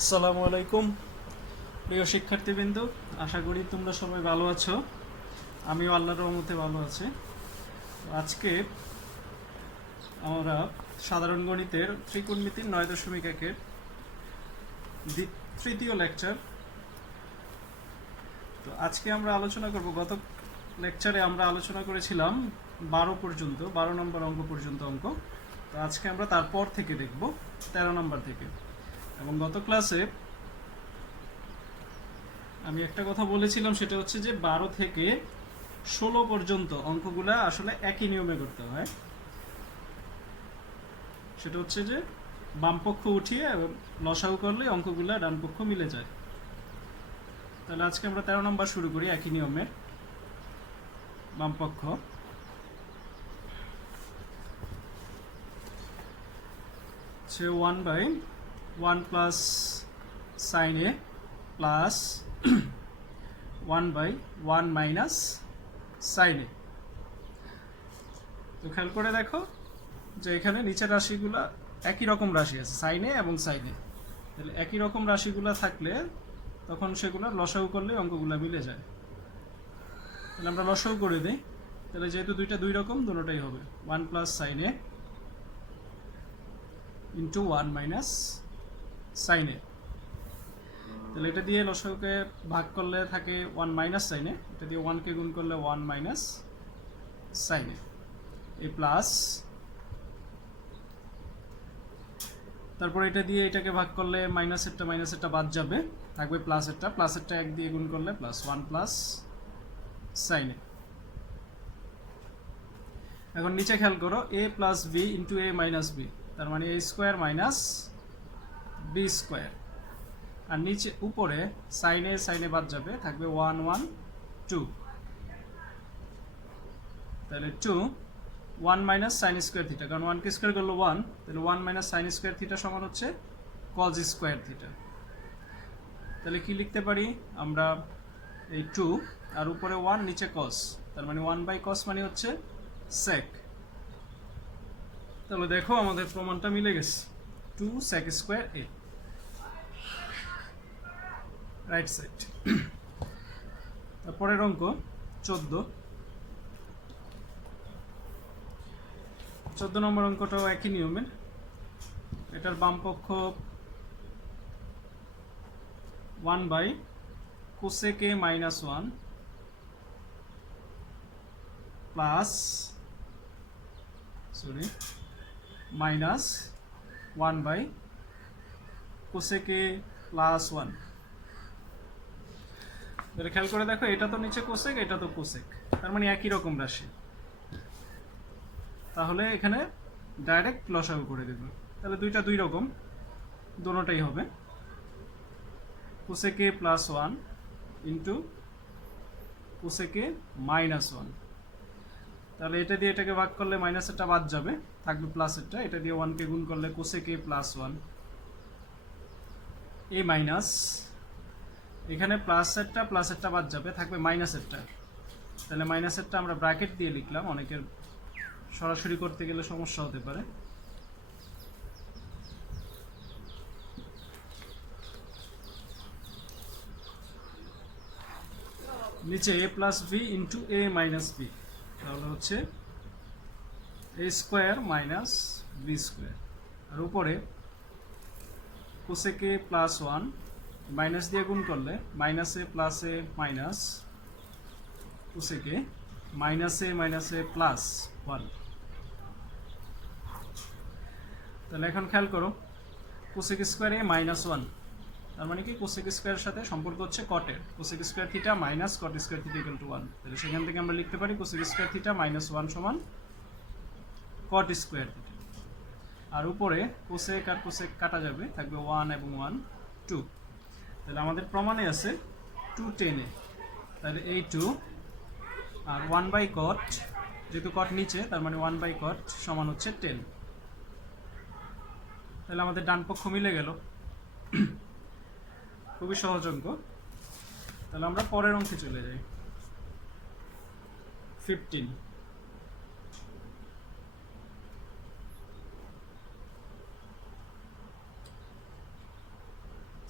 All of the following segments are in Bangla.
আসসালামু আলাইকুম প্রিয় শিক্ষার্থীবৃন্দ, আশা করি তোমরা সবাই ভালো আছো। আমিও আল্লাহর রহমতে ভালো আছি। আজকে আমরা সাধারণ গণিতের ত্রিকোণমিতির 9.1-এর তৃতীয় লেকচার। তো আজকে আমরা আলোচনা করব, গত লেকচারে আমরা আলোচনা করেছিলাম 12 নম্বর অঙ্ক পর্যন্ত অঙ্ক। তো আজকে আমরা তারপর থেকে দেখব 13 নম্বর থেকে। এবং গত ক্লাসে আমি একটা কথা বলেছিলাম, সেটা হচ্ছে যে 12 থেকে 16 পর্যন্ত অঙ্কগুলা আসলে একই নিয়মে করতে হয়। সেটা হচ্ছে যে বাম পক্ষ উঠিয়ে লসাগু করলে অঙ্কগুলা ডান পক্ষ মিলে যায়। তাহলে আজকে আমরা 13 নম্বর শুরু করি একই নিয়মে। বাম পক্ষ হচ্ছে 1/1 প্লাস সাইন এ প্লাস 1/1 মাইনাস সাইন এ। তো খেয়াল করে দেখো যে এখানে নিচের রাশিগুলা একই রকম রাশি আছে, সাইনে এবং সাইনে। তাহলে একই রকম রাশিগুলা থাকলে তখন সেগুলো লসাগু করলে অঙ্কগুলো মিলে যায়। তাহলে আমরা লসাগু করে দিই। তাহলে যেহেতু দুইটা দুই রকম, দুটোটাই হবে 1 প্লাস সাইনে ইন্টু 1 মাইনাস সাইনে। তাহলে এটা দিয়ে লসাগুকে ভাগ করলে থাকে 1 মাইনাস সাইনে, এটা দিয়ে 1কে গুণ করলে 1 মাইনাস সাইনে, এই প্লাস, তারপর এটা দিয়ে এটাকে ভাগ করলে মাইনাসেরটা বাদ যাবে, থাকবে প্লাসেরটা 1 দিয়ে গুণ করলে প্লাস 1 প্লাস সাইনে। এখন নিচে খেয়াল করো, a plus B into A minus B, তার মানে a square minus B square. আর নিচে উপরে সাইনে বাদ যাবে, থাকবে 1 1 2। তাহলে 2 1 মাইনাস সাইন স্কোয়ার থিটা, কারণ 1 কে স্কোয়ার করলো 1, তাহলে 1 মাইনাস সাইন স্কোয়ার থিটা সমান হচ্ছে কজ স্কোয়ার থিটা। তাহলে কি লিখতে পারি আমরা, এই 2 আর উপরে 1 নিচে কস, তার মানে 1/cos মানে হচ্ছে sec। তাহলে দেখো আমাদের প্রমাণটা মিলে গেছে, 2 sec square a, right side. তারপরের অঙ্ক 14 নম্বর অঙ্কটাও একই নিয়মের। এটার বাম পক্ষ 1/cosec a minus 1 plus minus 1/cosec a plus 1। তাহলে খেয়াল করে দেখো, এটা তো নিচে কোসেক, এটা তো কোসেক, তার মানে একই রকম রাশি। তাহলে এখানে ডাইরেক্ট লসাগু করে দেব। তাহলে দুইটা দুই রকম, দোনোটাই হবে cosec A plus 1 into cosec A minus 1। তাহলে এটা দিয়ে এটাকে ভাগ করলে মাইনাসেরটা বাদ যাবে, থাকবে প্লাসেরটা, এটা দিয়ে 1কে গুণ করলে cosec A plus 1 A minus, এখানে প্লাসেরটা বাদ যাবে, থাকবে মাইনাসেরটা। তাহলে মাইনাসেরটা আমরা ব্র্যাকেট দিয়ে লিখলাম, অনেকের সরাসরি করতে গেলে সমস্যা হতে পারে। নিচে a plus B into A minus B, তাহলে হচ্ছে A square minus B square. আর উপরে কোসেক এ প্লাস 1 মাইনাস দিয়ে গুণ করলে minus A plus A minus cosec A minus A plus 1। তাহলে এখন খেয়াল করো, কোসেক স্কোয়ার এ মাইনাস 1, তার মানে কি কোসেক স্কোয়ারের সাথে সম্পর্ক হচ্ছে কটের, cosec square theta minus cot square theta equal to 1। তাহলে সেখান থেকে আমরা লিখতে পারি কোসেক স্কোয়ার থিটা মাইনাস 1 সমান কট স্কোয়ার থিটা। আর উপরে কোসেক আর কোসেক কাটা যাবে, থাকবে 1 এবং 1 2। তাহলে আমাদের প্রমাণে আছে 2 10 এ, তাহলে এই 2 আর 1/cot, যেহেতু কট নিচে তার মানে 1/cot সমান হচ্ছে 10। তাহলে আমাদের ডান পক্ষ মিলে গেল, খুবই সহজ অঙ্ক। তাহলে আমরা পরের অঙ্কে চলে যাই। 15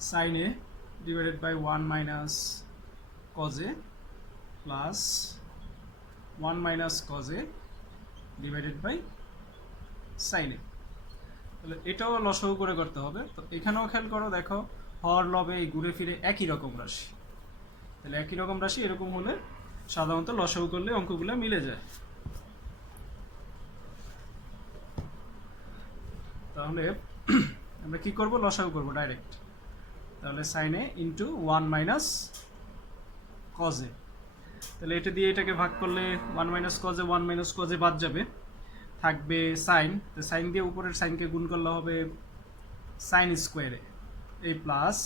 15 sine A divided by 1 minus cos A plus 1 minus cos A divided by sine A. তাহলে এটাও লসাগু করে করতে হবে। তো এখানেও খেয়াল করো, দেখো হর লবে এই ঘুরে ফিরে একই রকম রাশি। তাহলে একই রকম রাশি এরকম হলে সাধারণত লসাগু করলে অঙ্কগুলো মিলে যায়। তাহলে আমরা কি করব, লসাগু করব ডাইরেক্ট। তাহলে sine A into 1 minus cos A. তাহলে এটা দিয়ে এটাকে ভাগ করলে 1 মাইনাস কজে 1 মাইনাস কজে বাদ যাবে, থাকবে সাইন। তো সাইন দিয়ে উপরের সাইনকে গুণ করলে হবে সাইন স্কোয়ারে এই প্লাস,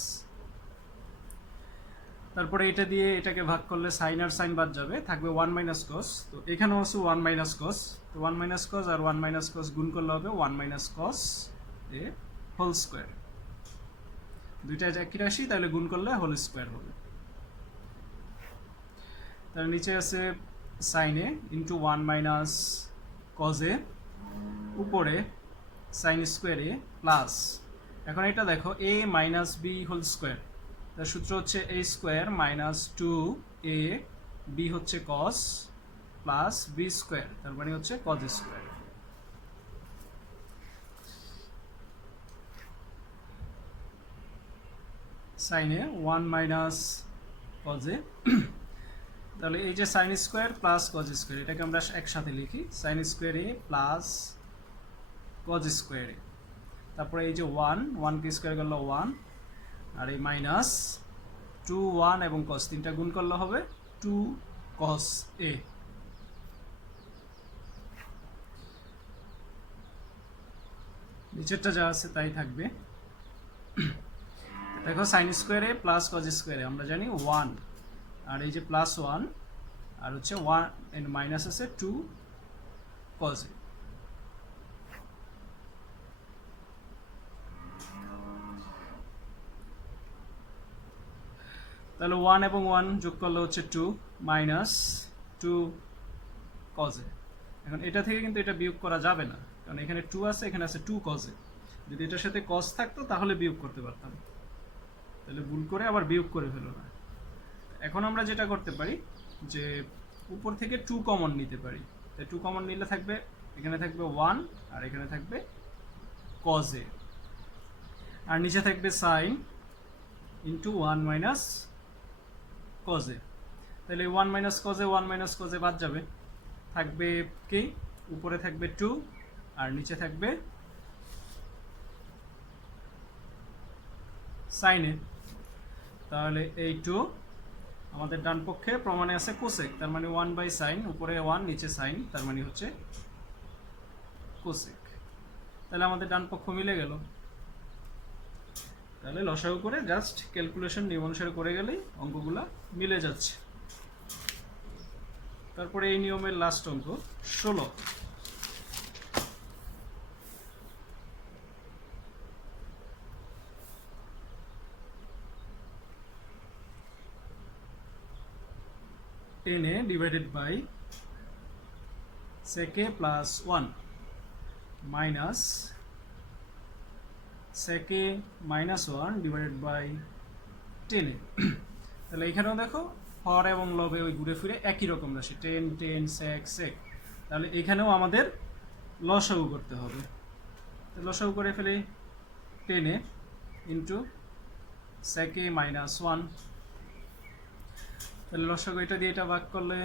তারপরে এটা দিয়ে এটাকে ভাগ করলে সাইন আর সাইন বাদ যাবে, থাকবে 1 মাইনাস কস। তো এখানেও আছে 1 মাইনাস কস। তো 1 মাইনাস কস আর 1 মাইনাস কস গুণ করলে হবে 1 মাইনাস কস এ হোল স্কোয়ার। দুইটা একই রাশি, তাহলে গুণ করলে হোল স্কোয়ার হবে। তার নিচে আছে sine A into 1 minus cos A, উপরে সাইন স্কোয়ার এ প্লাস, এখন এটা দেখো A minus B whole square. তার সূত্র হচ্ছে A square minus 2a B হচ্ছে কস প্লাস বি স্কোয়ার, তার মানে হচ্ছে কজ স্কোয়ার। সাইনে 1 মাইনাস কজে, তাহলে এই যে sine square plus cos square এটাকে আমরা একসাথে লিখি, sign square A plus cos square এ। তারপরে এই যে 1 কে স্কোয়ার করলে 1, আর এই মাইনাস 2 1 এবং কস তিনটা গুণ করলে হবে 2 কস এ। নিচেরটা যা আছে তাই থাকবে। দেখো সাইন স্কোয়ারে প্লাস কজ স্কোয়ারে আমরা জানি 1, আর এই যে প্লাস 1 আর হচ্ছে 1 এন্ড মাইনাস আছে 2 কজ এ। তাহলে 1 এবং 1 যোগ করলে হচ্ছে 2 মাইনাস 2 কজ এ। এখন এটা থেকে কিন্তু এটা বিয়োগ করা যাবে না, কারণ এখানে 2 আছে, এখানে আছে 2 কজ এ। যদি এটার সাথে কজ থাকতো তাহলে বিয়োগ করতে পারতাম, তাহলে ভুল করে আবার বিয়োগ করে ফেলো না। এখন আমরা যেটা করতে পারি যে উপর থেকে 2 কমন নিতে পারি। তাই 2 কমন নিলে থাকবে, এখানে থাকবে 1 আর এখানে থাকবে কজ এ, আর নিচে থাকবে sign into 1 minus cos A. তাহলে 1 মাইনাস কজে 1 মাইনাস কজে বাদ যাবে, থাকবে কি উপরে থাকবে 2 আর নিচে থাকবে সাইনে। তাহলে এই 2 আমাদের ডান পক্ষে প্রমাণে আছে কোসেক, তার মানে 1 বাই সাইন, উপরে 1 নিচে সাইন, তার মানে হচ্ছে কোসেক। তাহলে আমাদের ডান পক্ষ মিলে গেল। তাহলে লসাগু করে জাস্ট ক্যালকুলেশন নিয়ম অনুসারে করে গেলেই অঙ্কগুলো মিলে যাচ্ছে। তারপরে এই নিয়মের লাস্ট অঙ্ক 16। a divided by sec a plus 1 minus sec a minus 1 divided by 10a। তাহলে এখানেও দেখো হর এবং লবে ওই ঘুরে ফিরে একই রকম রাশি 10 10 sec sec। তাহলে এখানেও আমাদের লসাগু করতে হবে। লসাগু করে ফেলি 10a into sec a minus 1। তাহলে লসাগু এটা দিয়ে এটা ভাগ করলে,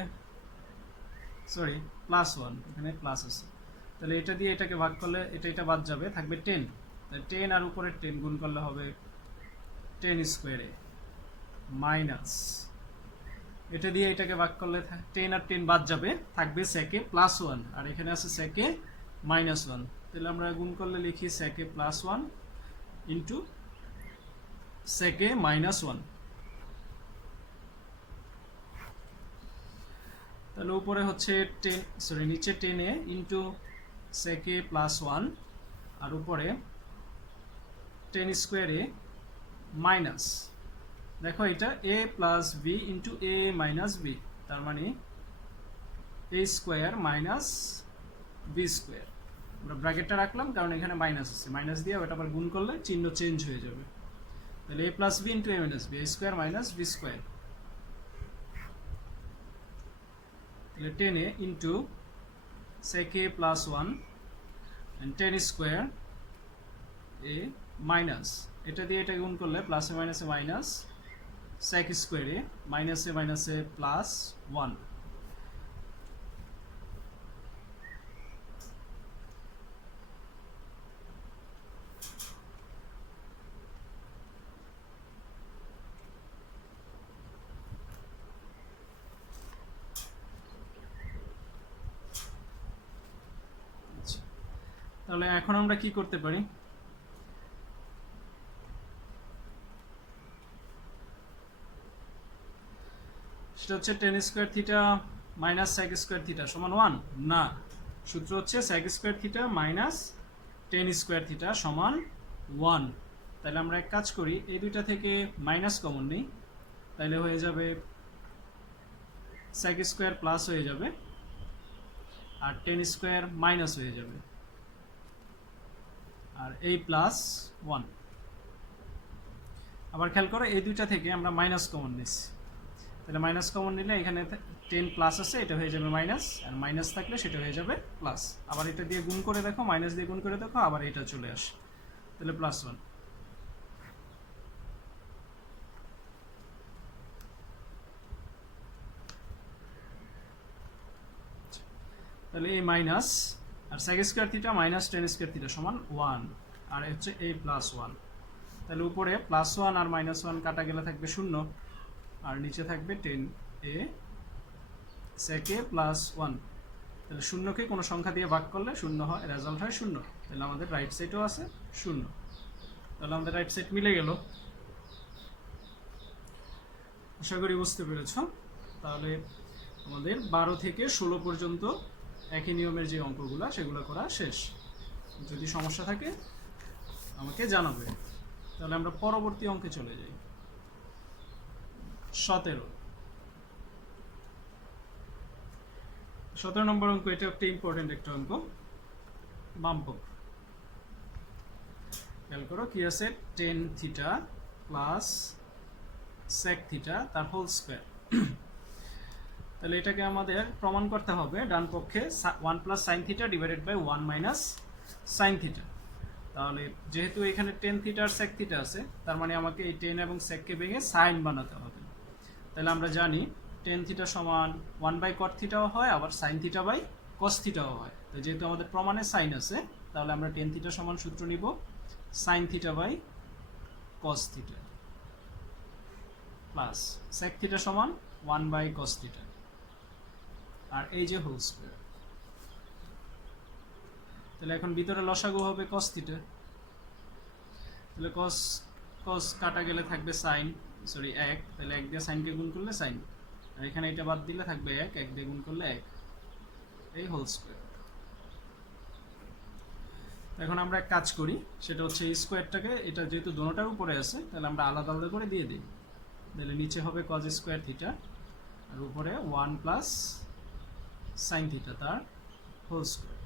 সরি প্লাস 1, এখানে প্লাস আছে, তাহলে এটা দিয়ে এটাকে ভাগ করলে এটা বাদ যাবে, থাকবে 10। তাহলে 10 আর উপরে 10 গুণ করলে হবে 10 স্কোয়ারে মাইনাস, এটা দিয়ে এটাকে ভাগ করলে 10 আর 10 বাদ যাবে, থাকবে sec a প্লাস 1, আর এখানে আছে sec a মাইনাস 1। তাহলে আমরা গুণ করলে লিখি sec a plus 1 into sec a minus 1। তাহলে উপরে হচ্ছে 10, সরি নিচে 10a into sec a plus 1, আর উপরে 10 স্কোয়ার a মাইনাস, দেখো এটা a plus b into a minus b, তার মানে a square minus b square. আমরা ব্র্যাকেটটা রাখলাম কারণ এখানে মাইনাস আছে, মাইনাস দিয়ে ওটা আবার গুণ করলে চিহ্ন চেঞ্জ হয়ে যাবে। তাহলে a plus B into a minus B, a square minus B square, তাহলে 10a into sec a plus 1 and 10 square a minus, এটা দিয়ে এটা গুণ করলে প্লাসে মাইনাসে মাইনাস sec স্কোয়ার a মাইনাসে প্লাস 1। তাহলে এখন আমরা কি করতে পারি, সেটা হচ্ছে tan square theta minus sec square theta সমান 1 না, সূত্র হচ্ছে sec square theta minus tan square theta সমান 1। তাহলে আমরা এক কাজ করি, এই দুইটা থেকে মাইনাস কমন নেই, তাহলে হয়ে যাবে সেক স্কোয়ার প্লাস হয়ে যাবে আর টেন স্কোয়ার মাইনাস হয়ে যাবে আর এই প্লাস 1। আবার খেয়াল করো এই দুইটা থেকে আমরা মাইনাস কমন নিচ্ছি, তাহলে মাইনাস কমন নিলে এখানে 10 প্লাস আছে, এটা হয়ে যাবে মাইনাস, আর মাইনাস থাকলে সেটা হয়ে যাবে প্লাস। আবার এটা দিয়ে গুণ করে দেখো, মাইনাস দিয়ে গুণ করে দেখো, আবার এটা চলে আসে, তাহলে প্লাস 1। তাহলে এই মাইনাস আর sec square theta minus tan square theta সমান 1 আর হচ্ছে এই প্লাস 1। তাহলে উপরে প্লাস 1 আর মাইনাস 1 কাটা গেলে থাকবে 0 আর নিচে থাকবে 10a sec a প্লাস 1। তাহলে শূন্যকে কোনো সংখ্যা দিয়ে ভাগ করলে 0 হয়, রেজাল্ট হয় 0। তাহলে আমাদের রাইট সাইডও আছে 0। তাহলে আমাদের রাইট সাইড মিলে গেল। আশা করি বুঝতে পেরেছ। তাহলে আমাদের 12 থেকে 16 পর্যন্ত একই নিয়মের যে অঙ্কগুলো সেগুলো করা শেষ। যদি সমস্যা থাকে আমাকে জানাবে। তাহলে আমরা পরবর্তী অঙ্কে চলে যাই। 17 নম্বর অঙ্ক, এটা একটা ইম্পর্টেন্ট একটা অঙ্ক। বামপক্ষ খেয়াল করো কি আছে, tan theta plus sec theta তার হোল স্কোয়ার। তাহলে এটাকে আমাদের প্রমাণ করতে হবে ডান পক্ষে 1 plus sine theta divided by 1 minus sine theta. তাহলে যেহেতু এখানে টেন থিটা আর সেক থিটা আছে, তার মানে আমাকে এই টেন এবং সেককে ভেঙে সাইন বানাতে হবে। তাহলে আমরা জানি টেন থিটা সমান 1 বাই কট থিটাও হয়, আবার সাইন থিটা বাই কস থিটাও হয়। তো যেহেতু আমাদের প্রমাণে সাইন আছে, তাহলে আমরা টেন থিটা সমান সূত্র নিব sine theta by cos theta plus sec theta সমান 1 বাই কস থিটা আর এই যে হোল স্কোয়ার। তাহলে এখন ভিতরে লসাগু হবে কস থিটা। তাহলে কস কস কাটা গেলে থাকবে সাইন, সরি 1, তাহলে 1 দিয়ে সাইনকে গুণ করলে সাইন, আর এখানে এটা বাদ দিলে থাকবে 1, 1 দিয়ে গুণ করলে 1, এই হোল স্কোয়ার। এখন আমরা এক কাজ করি, সেটা হচ্ছে এই স্কোয়ারটাকে, এটা যেহেতু দোনোটার উপরে আছে তাহলে আমরা আলাদা আলাদা করে দিয়ে দিই। তাহলে নিচে হবে কজ স্কোয়ার থিটা আর উপরে 1 প্লাস সাইন থিটা তার হোল স্কোয়ার।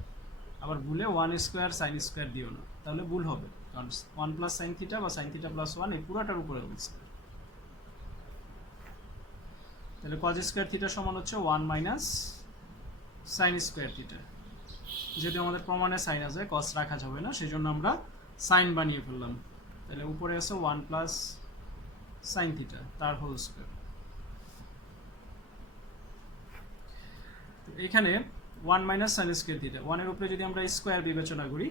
আবার ভুলে 1 স্কোয়ার সাইন স্কোয়ার দিও না, তাহলে ভুল হবে, কারণ 1 প্লাস সাইন থিটা বা সাইন থিটা প্লাস 1 এই পুরোটার উপরে হোল স্কোয়ার। তাহলে কজ স্কোয়ার থিটা সমান হচ্ছে 1 মাইনাস সাইন স্কোয়ার থিটা। যেহেতু আমাদের প্রমাণে সাইন আছে, কস রাখা যাবে না, সেই জন্য আমরা সাইন বানিয়ে ফেললাম। তাহলে উপরে আছে 1 প্লাস সাইন থিটা তার হোল স্কোয়ার। এখানে 1 মাইনাস সাইন স্কোয়ার থিটা, 1 এর উপরে যদি আমরা স্কোয়ার বিবেচনা করি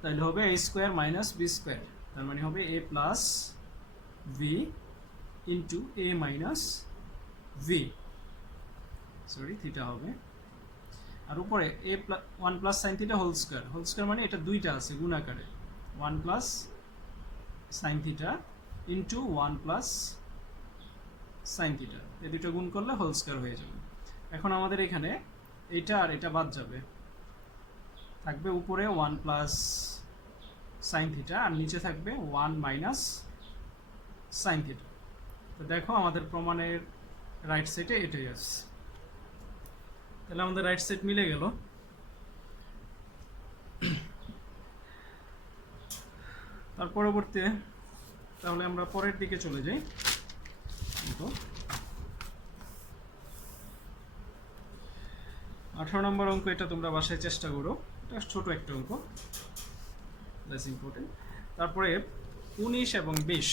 তাহলে হবে a square minus B square, তার মানে হবে a plus B into a minus B, sorry theta হবে। আর উপরে a 1 plus sine theta whole square, whole square মানে এটা দুইটা আছে গুণ আকারে, 1 plus sine theta into 1 plus sine theta, এই দুটো গুণ করলে হোল স্কোয়ার হয়ে যাবে। এখন আমাদের এখানে এটা আর এটা বাদ যাবে, থাকবে উপরে 1 প্লাস সাইন থিটা আর নিচে থাকবে 1 মাইনাস সাইন থিটা। তো দেখো আমাদের প্রমাণের রাইট সাইডে এটাই আছে। তাহলে আমাদের রাইট সাইড মিলে গেল। তার পরবর্তীতে তাহলে আমরা পরের দিকে চলে যাই। তো 18 নম্বর অঙ্ক, এটা তোমরা বাসায় চেষ্টা করো, এটা ছোট একটা অঙ্ক, দ্যাটস ইম্পর্টেন্ট। তারপরে 19 এবং 20,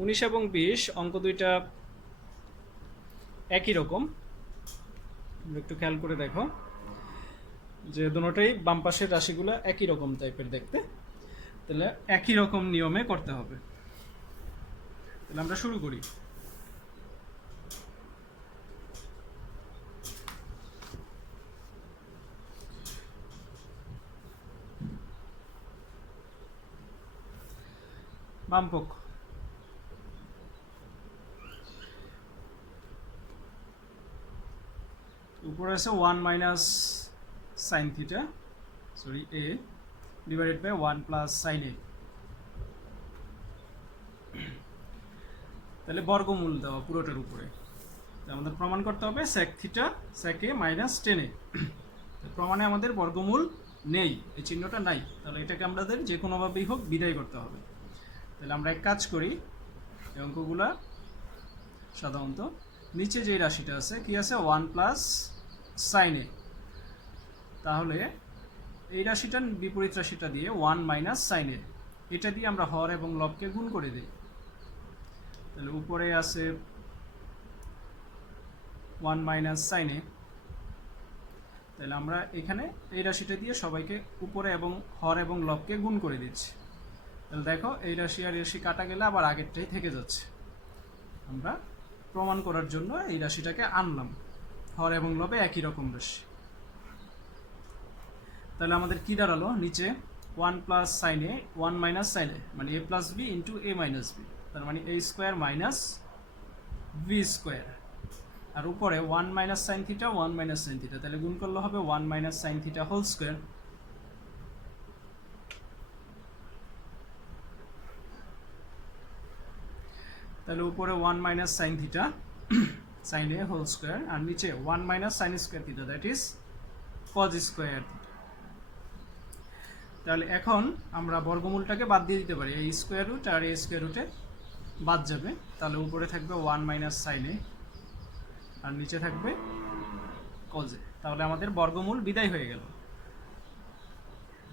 19 এবং 20 অঙ্ক দুইটা একই রকম। একটু খেয়াল করে দেখো যে দুটোটাই বাম পাশের রাশিগুলো একই রকম টাইপের দেখতে, তাহলে একই রকম নিয়মে করতে হবে। তাহলে আমরা শুরু করি। বামপক্ষ উপরে আছে 1 minus sine theta, sorry A divided by 1 plus sine A. তাহলে বর্গমূল দেওয়া পুরোটার উপরে, আমাদের প্রমাণ করতে হবে sec থিটা sec এ মাইনাস 10 এ। প্রমাণে আমাদের বর্গমূল নেই, এই চিহ্নটা নাই, তাহলে এটাকে আমাদের যে কোনোভাবেই হোক বিদায় করতে হবে। তাহলে আমরা এক কাজ করি, এই অঙ্কগুলা সাধারণত নিচে যে রাশিটা আছে কি আছে 1 প্লাস সাইন এ, তাহলে এই রাশিটার বিপরীত রাশিটা দিয়ে 1 মাইনাস সাইন এ, এটা দিয়ে আমরা হর এবং লবকে গুণ করে দিই। তাহলে উপরে আছে 1 মাইনাস সাইন এ, তাহলে আমরা এখানে এই রাশিটা দিয়ে সবাইকে উপরে এবং হর এবং লবকে গুণ করে দিচ্ছি। তাহলে দেখো এই রাশি আর রাশি কাটা গেলে আবার আগেরটাই থেকে যাচ্ছে। আমরা প্রমাণ করার জন্য এই রাশিটাকে আনলাম, হর এবং লবে একই রকম রাশি। তাহলে আমাদের কি দাঁড়ালো, নিচে 1 plus sine A 1 minus sine A মানে A plus B into A minus B, তার মানে A square minus B square, আর উপরে 1 minus sine theta 1 minus sine theta, তাহলে গুণ করলে হবে 1 minus sine theta whole square. তাহলে উপরে 1 minus sine theta sine A whole square, আর নিচে 1 minus sine square theta, that is cos square theta. তাহলে এখন আমরা বর্গমূলটাকে বাদ দিয়ে দিতে পারি, এই স্কোয়ার রুট আর এই স্কোয়ার রুটে বাদ যাবে, তাহলে উপরে থাকবে 1 মাইনাস সাইন এ আর নিচে থাকবে কজ এ, তাহলে আমাদের বর্গমূল বিদায় হয়ে গেল।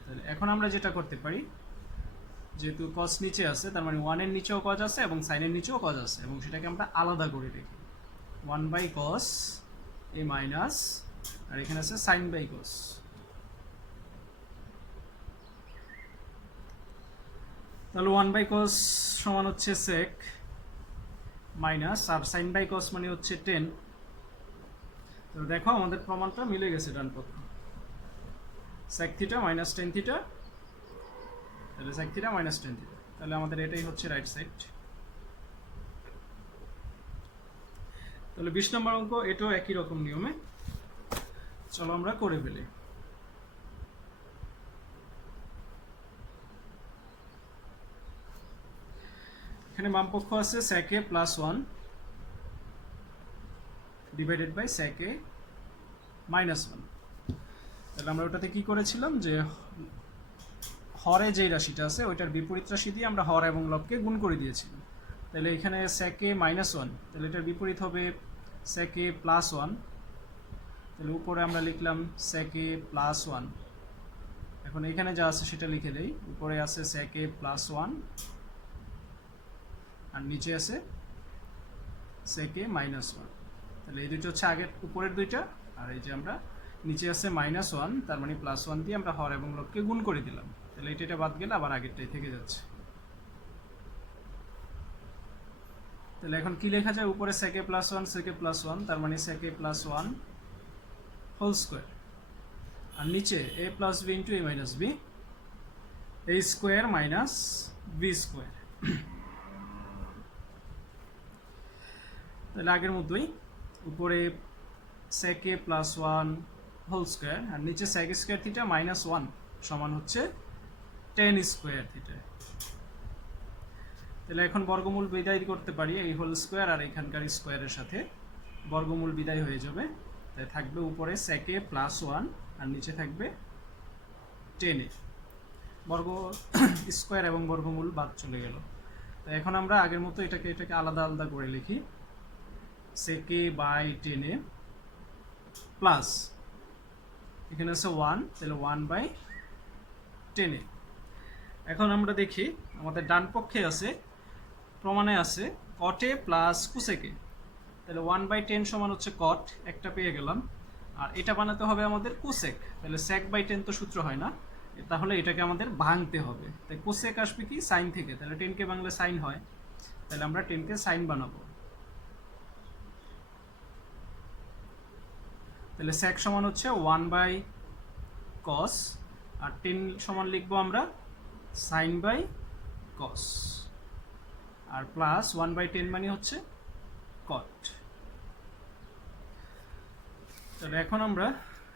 তাহলে এখন আমরা যেটা করতে পারি, যেহেতু কজ নিচে আছে তার মানে 1 এর নিচেও কজ আছে এবং সাইনের নিচেও কজ আছে, এবং সেটাকে আমরা আলাদা করে রেখি 1 বাই কস এ মাইনাস, আর এখানে আছে সাইন বাই কস। তাহলে 1 বাই কস সমান হচ্ছে সেক মাইনাস, আর সাইন বাই কস মানে হচ্ছে 10। তো দেখো আমাদের প্রমাণটা মিলে গেছে ডান পক্ষ, sec theta minus tan theta, তাহলে sec theta minus tan theta, তাহলে আমাদের এটাই হচ্ছে রাইট সাইড। তাহলে 20 নম্বর অঙ্ক, এটাও একই রকম নিয়মে, চলো আমরা করে ফেলি। এখানে বাম পক্ষ আছে sec a plus 1 divided by sec a minus 1। তাহলে আমরা ওটাতে কি করেছিলাম, যে হরে যেই রাশিটা আছে ওইটার বিপরীত রাশি দিয়ে আমরা হর এবং লবকে গুণ করে দিয়েছিলাম। তাহলে এখানে sec a মাইনাস 1, তাহলে এটার বিপরীত হবে sec a প্লাস 1, তাহলে উপরে আমরা লিখলাম sec a প্লাস 1। এখন এখানে যা আছে সেটা লিখে দেই, উপরে আছে sec a প্লাস 1 আর নিচে আছে sec a মাইনাস 1। তাহলে এই দুটো হচ্ছে আগের উপরের দুইটা, আর এই যে আমরা নিচে আছে মাইনাস 1, তার মানে প্লাস 1 দিয়ে আমরা হর এবং লবকে গুণ করে দিলাম, তাহলে এটা বাদ গেলে আবার আগেরটাই থেকে যাচ্ছে। তাহলে এখন কি লেখা যায়, উপরে sec a plus 1 sec a plus 1, তার মানে sec a plus 1 whole square, আর নিচে a plus b into a minus b, a square minus b square. তাহলে আগের মতোই উপরে sec a plus 1 whole square, আর নিচে sec স্কোয়ার থিটা মাইনাস 1 সমান হচ্ছে 10 স্কোয়ার থিটা। তাহলে এখন বর্গমূল বিদায় করতে পারি, এই হোল স্কোয়ার আর এখানকার স্কোয়ারের সাথে বর্গমূল বিদায় হয়ে যাবে, তাই থাকবে উপরে sec a প্লাস 1 আর নিচে থাকবে টেনে বর্গ স্কোয়ার এবং বর্গমূল বাদ চলে গেল। তো এখন আমরা আগের মতো এটাকে আলাদা আলাদা করে লিখি, সেকে বাই টেনে প্লাস এখানে আছে 1, তাহলে 1/10। এখন আমরা দেখি আমাদের ডান পক্ষে আছে, প্রমাণে আছে কটে প্লাস কুসেকে, তাহলে 1/10 সমান হচ্ছে কট, একটা পেয়ে গেলাম। আর এটা বানাতে হবে আমাদের কুসেক, তাহলে sec/10 তো সূত্র হয় না, তাহলে এটাকে আমাদের ভাঙতে হবে। তাই কুসেক আসবে কি সাইন থেকে, তাহলে 10কে ভাঙলে সাইন হয়, তাহলে আমরা 10কে সাইন বানাবো। তাহলে sec সমান হচ্ছে 1/cos, আর 10 সমান লিখবো আমরা sin/cos, আর প্লাস 1/10 মানে হচ্ছে cot। তাহলে এখন আমরা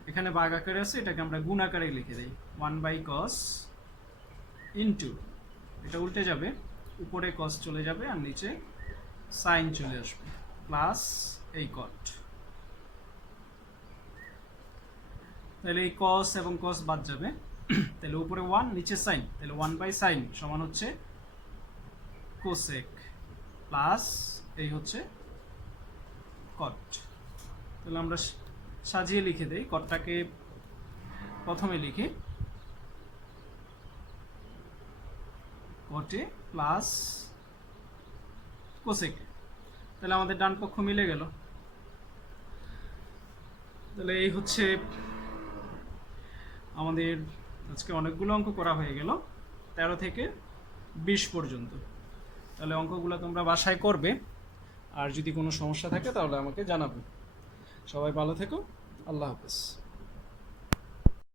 এখানে ভাগ আকারে আছে, এটাকে আমরা গুণ আকারে লিখে দিই, 1/cos ইন্টু, এটা উল্টে যাবে, উপরে cos চলে যাবে আর নিচে sin চলে আসবে, প্লাস এই cot। তাহলে এই cos এবং cos বাদ যাবে, তাহলে উপরে 1 নিচে sin, তাহলে 1/sin সমান হচ্ছে cosec, প্লাস এই হচ্ছে cot। তাহলে আমরা সাজিয়ে লিখে দেই, কটটাকে প্রথমে লিখি কটে প্লাস কোসেক, তাহলে আমাদের ডান পক্ষ মিলে গেল। তাহলে এই হচ্ছে আমাদের আজকে অনেকগুলো অঙ্ক করা হয়ে গেল, 13 থেকে 20 পর্যন্ত। তাহলে অঙ্কগুলো তোমরা বাসায় করবে, আর যদি কোনো সমস্যা থাকে তাহলে আমাকে জানাবে। সবাই ভালো থেকো, আল্লাহ হাফেজ।